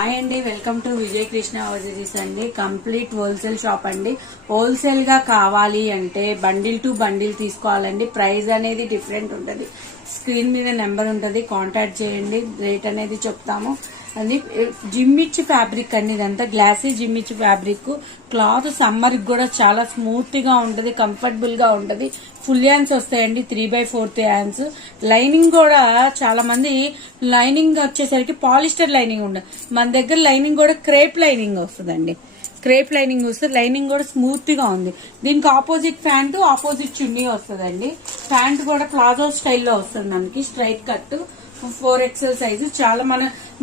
Hi అండి, welcome to విజయ కృష్ణ ఓజరీస్ అండి. Complete wholesale shop అండి. హోల్సేల్ గా కావాలి అంటే బండిల్ టు బండిల్ తీసుకోవాలండి. ప్రైస్ అనేది డిఫరెంట్ ఉంటుంది. స్క్రీన్ మీద నెంబర్ ఉంటుంది, కాంటాక్ట్ చేయండి. రేట్ అనేది చెప్తాము. అది జిమ్మిచ్ ఫ్యాబ్రిక్ అండి. ఇదంతా గ్లాసీ జిమ్మిచ్ ఫ్యాబ్రిక్. క్లాత్ సమ్మర్ కూడా చాలా స్మూత్ గా ఉంటది, కంఫర్టబుల్ గా ఉంటది. ఫుల్ హ్యాండ్స్ వస్తాయండి, 3/4 హ్యాండ్స్. లైనింగ్ కూడా చాలా మంది లైనింగ్ వచ్చేసరికి పాలిస్టర్ లైనింగ్ ఉండదు. మన దగ్గర లైనింగ్ కూడా క్రేప్ లైనింగ్ వస్తుందండి. క్రేప్ లైనింగ్ వస్తుంది. లైనింగ్ కూడా స్మూత్ గా ఉంది. దీనికి ఆపోజిట్ ప్యాంటు, ఆపోజిట్ చున్నీ వస్తుందండి. ప్యాంట్ కూడా ప్లాజో స్టైల్లో వస్తుంది మనకి, స్ట్రైట్ కట్ 4XL సైజు. చాలా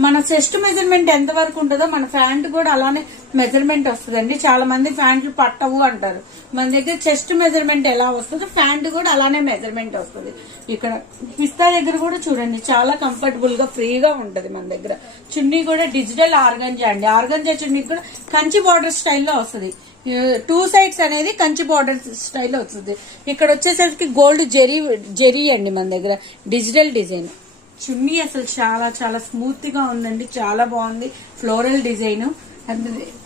మన చెస్ట్ మెజర్మెంట్ ఎంత వరకు ఉంటుందో మన ప్యాంట్ కూడా అలానే మెజర్మెంట్ వస్తుందండి. చాలా మంది ప్యాంట్లు పట్టవు అంటారు. మన దగ్గర చెస్ట్ మెజర్మెంట్ ఎలా వస్తుందో ప్యాంట్ కూడా అలానే మెజర్మెంట్ వస్తుంది. ఇక్కడ పిస్తా దగ్గర కూడా చూడండి, చాలా కంఫర్టబుల్ గా ఫ్రీగా ఉంటది. మన దగ్గర చున్నీ కూడా డిజిటల్ ఆర్గంజా అండి. ఆర్గంజా చున్నీ కూడా కంచి బార్డర్ స్టైల్లో వస్తుంది. 2 సైడ్స్ అనేది కంచి బార్డర్ స్టైల్లో వస్తుంది. ఇక్కడ వచ్చేసరికి గోల్డ్ జెరీ అండి. మన దగ్గర డిజిటల్ డిజైన్ చున్నీ అసలు చాలా చాలా స్మూత్ గా ఉందండి. చాలా బాగుంది. Floral design.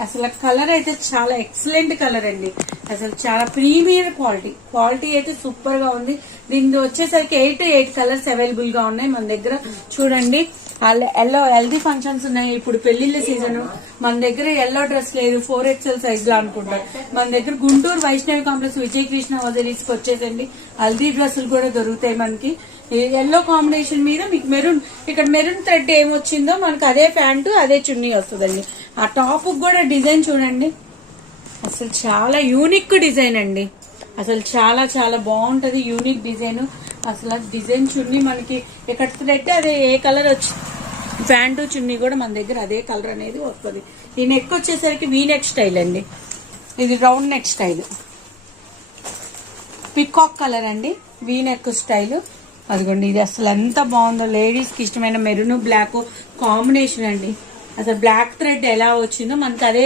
అసలు కలర్ అయితే చాలా ఎక్సలెంట్ కలర్ అండి. అసలు చాలా ప్రీమియర్ క్వాలిటీ అయితే సూపర్ గా ఉంది. దీనికి వచ్చేసరికి 8 to 8 కలర్స్ అవైలబుల్ గా ఉన్నాయి మన దగ్గర. చూడండి, ఎల్లో హెల్దీ ఫంక్షన్స్ ఉన్నాయి. ఇప్పుడు పెళ్లిళ్ళ సీజన్. మన దగ్గర ఎల్లో డ్రెస్ లేదు, 4XL సైజ్ లో అనుకుంటారు. మన దగ్గర గుంటూరు వైష్ణవి కాంప్లెక్స్ విజయ కృష్ణ ఓజరీస్ కి వచ్చేసండి హల్దీ డ్రెస్సులు కూడా దొరుకుతాయి మనకి. ఎల్లో కాంబినేషన్ మీద మీకు మెరూన్, ఇక్కడ మెరూన్ థ్రెడ్ ఏమొచ్చిందో మనకు అదే ప్యాంటు అదే చున్నీ వస్తుందండి. ఆ టాప్ కూడా డిజైన్ చూడండి, అసలు చాలా యూనిక్ డిజైన్ అండి. అసలు చాలా చాలా బాగుంటది, యూనిక్ డిజైన్. అసలు డిజైన్ చున్నీ మనకి ఇక్కడ థ్రెడ్ అదే ఏ కలర్ వచ్చి ప్యాంటు చున్నీ కూడా మన దగ్గర అదే కలర్ అనేది వస్తుంది. ఈ నెక్ వచ్చేసరికి వీ నెక్ స్టైల్ అండి. ఇది round neck style, peacock colour అండి, వీ నెక్ స్టైల్. అదిగోండి, ఇది అసలు ఎంత బాగుందో. లేడీస్ కి ఇష్టమైన మెరూన్ బ్లాక్ కాంబినేషన్ అండి. అసలు బ్లాక్ థ్రెడ్ ఎలా వచ్చిందో మనకు అదే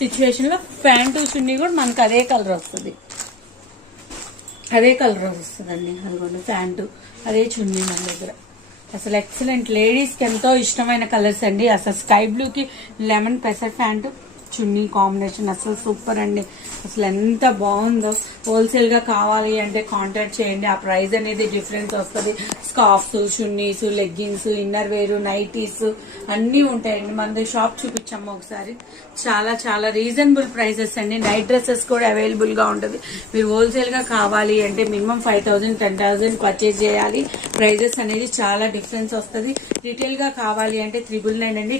సిచ్యువేషన్ లో ప్యాంటు చున్నీ కూడా మనకు అదే కలర్ వస్తుంది. అదే కలర్ వస్తుందండి. అదిగోండి, ప్యాంటు అదే చున్నీ మన దగ్గర. అసలు ఎక్సలెంట్, లేడీస్ కి ఎంతో ఇష్టమైన కలర్స్ అండి. అసలు స్కై బ్లూ కి లెమన్ పెసర్ ప్యాంటు చున్నీ కాంబినేషన్ అసలు సూపర్ అండి. అసలు ఎంత బాగుందో. హోల్సేల్ గా కావాలి అంటే కాంటాక్ట్ చేయండి. ఆ ప్రైస్ అనేది డిఫరెన్స్ వస్తుంది. Scarfs, chunnis, leggings, inner wear, nighties అన్ని ఉంటాయండి. మన షాప్ చూపించాము ఒకసారి. చాలా చాలా రీజనబుల్ ప్రైసెస్ అండి. నైట్ డ్రెస్సెస్ కూడా అవైలబుల్ గా ఉంటుంది. మీరు హోల్సేల్ గా కావాలి అంటే మినిమం 5,000 10,000 పర్చేజ్ చేయాలి. ప్రైజెస్ అనేది చాలా డిఫరెన్స్ వస్తుంది. రిటైల్ గా కావాలి అంటే 999 అండి.